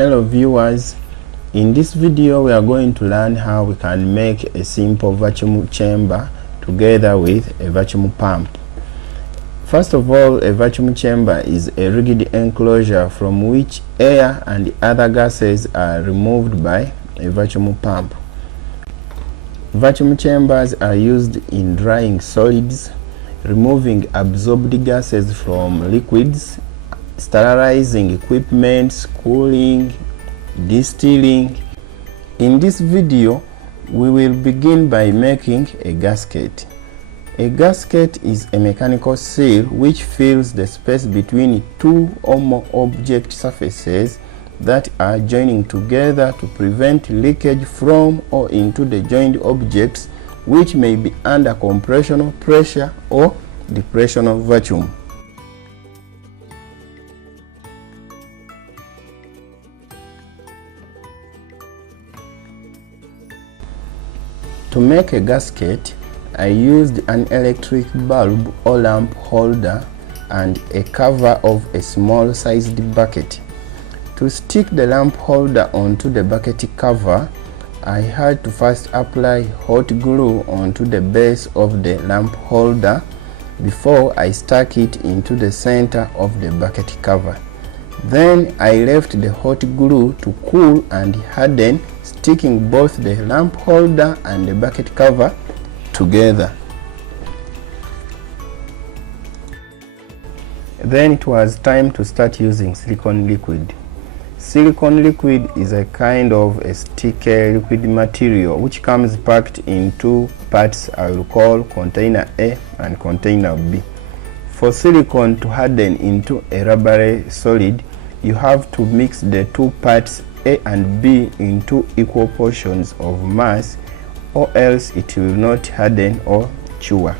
Hello viewers, in this video we are going to learn how we can make a simple vacuum chamber together with a vacuum pump. First of all, a vacuum chamber is a rigid enclosure from which air and other gases are removed by a vacuum pump. Vacuum chambers are used in drying solids, removing absorbed gases from liquids, sterilizing equipment, cooling, distilling. In this video, we will begin by making a gasket. A gasket is a mechanical seal which fills the space between two or more object surfaces that are joining together to prevent leakage from or into the joined objects, which may be under compressional pressure or depressional vacuum. To make a gasket, I used an electric bulb or lamp holder and a cover of a small sized bucket. To stick the lamp holder onto the bucket cover, I had to first apply hot glue onto the base of the lamp holder before I stuck it into the center of the bucket cover. Then I left the hot glue to cool and harden, sticking both the lamp holder and the bucket cover together. Then it was time to start using silicone liquid. Silicone liquid is a kind of a sticky liquid material which comes packed in two parts I will call container A and container B. For silicone to harden into a rubbery solid, you have to mix the two parts A and B into equal portions of mass, or else it will not harden or cure.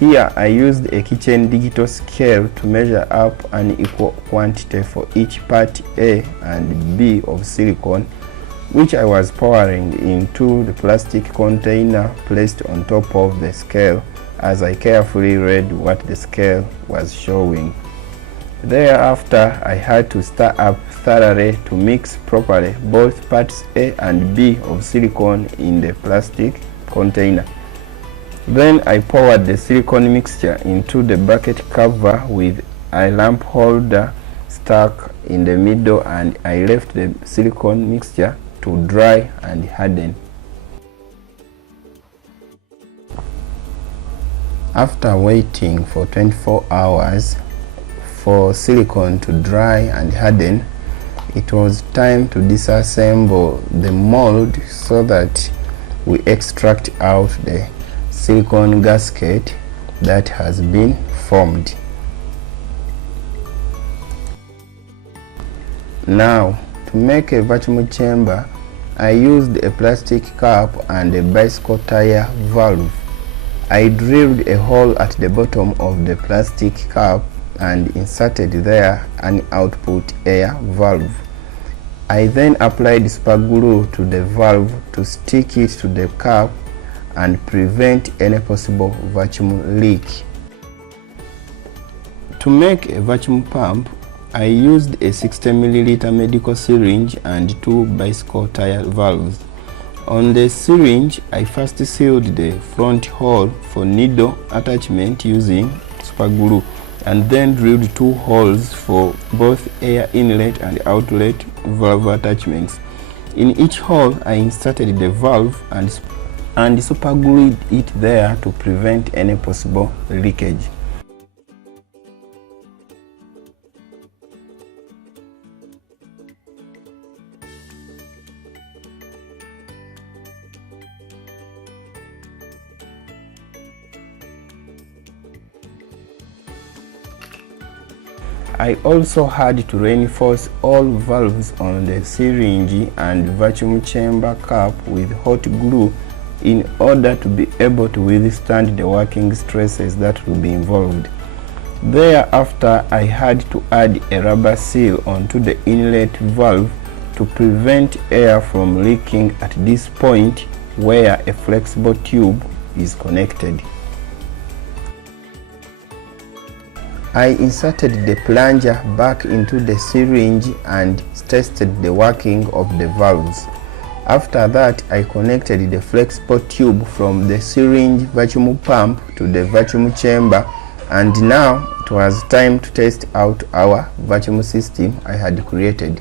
Here I used a kitchen digital scale to measure up an equal quantity for each part A and B of silicone, which I was pouring into the plastic container placed on top of the scale as I carefully read what the scale was showing. Thereafter, I had to stir up thoroughly to mix properly both parts A and B of silicone in the plastic container. Then I poured the silicone mixture into the bucket cover with a lamp holder stuck in the middle, and I left the silicone mixture to dry and harden. After waiting for 24 hours for silicone to dry and harden, it was time to disassemble the mold so that we extract out the silicone gasket that has been formed. Now, to make a vacuum chamber, I used a plastic cap and a bicycle tire valve. I drilled a hole at the bottom of the plastic cap and inserted there an output air valve. I then applied super glue to the valve to stick it to the cap and prevent any possible vacuum leak. To make a vacuum pump, I used a 60 ml medical syringe and two bicycle tire valves. On the syringe, I first sealed the front hole for needle attachment using super glue, and then drilled two holes for both air inlet and outlet valve attachments. In each hole, I inserted the valve and super glued it there to prevent any possible leakage. I also had to reinforce all valves on the syringe and vacuum chamber cap with hot glue in order to be able to withstand the working stresses that will be involved. Thereafter, I had to add a rubber seal onto the inlet valve to prevent air from leaking at this point where a flexible tube is connected. I inserted the plunger back into the syringe and tested the working of the valves. After that, I connected the flexible tube from the syringe vacuum pump to the vacuum chamber, and now it was time to test out our vacuum system I had created.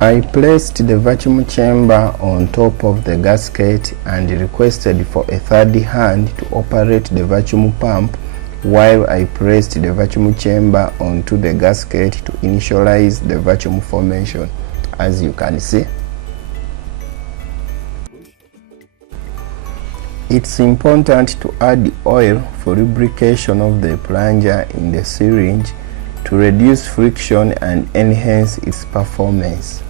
I placed the vacuum chamber on top of the gasket and requested for a third hand to operate the vacuum pump while I placed the vacuum chamber onto the gasket to initialize the vacuum formation, as you can see. It's important to add oil for lubrication of the plunger in the syringe to reduce friction and enhance its performance.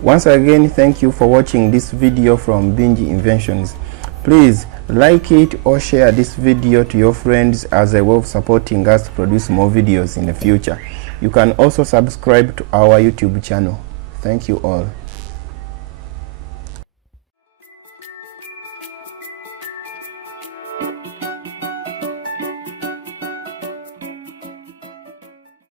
Once again, thank you for watching this video from Binge Inventions. Please like it or share this video to your friends as a way of supporting us to produce more videos in the future. You can also subscribe to our YouTube channel. Thank you all.